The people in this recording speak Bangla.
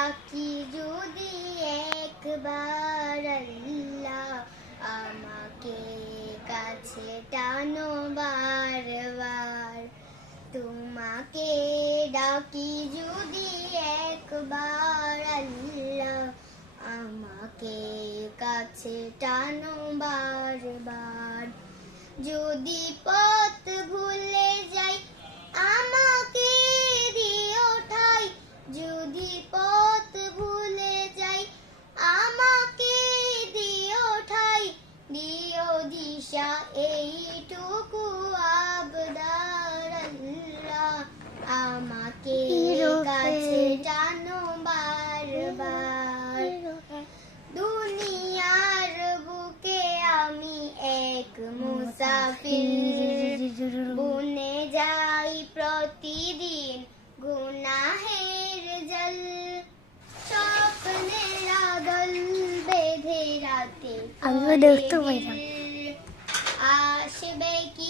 ডাকি যদি একবার আল্লাহ, আমাকে কাছে টানো বারবার। তোমাকে ডাকি যদি একবার আল্লাহ, আমাকে কাছে টানো বারবার। যদি পথ ভুলে যাই আমাকে দিও ঠাই, যদি পথ ভুলে যাই আমাকে দিও ঠাই, দিও দিশা এইটুকু আবদার আল্লাহ, আমাকে কাছে টানো বারবার। দুনিয়ার বুকে আমি এক মুসাফির, বুনে যাই প্রতিদিন গুনাহের জল। স্বপ্নের আদল বেঁধে রাতে আমিও দেখতে পাইলাম। আসবে কি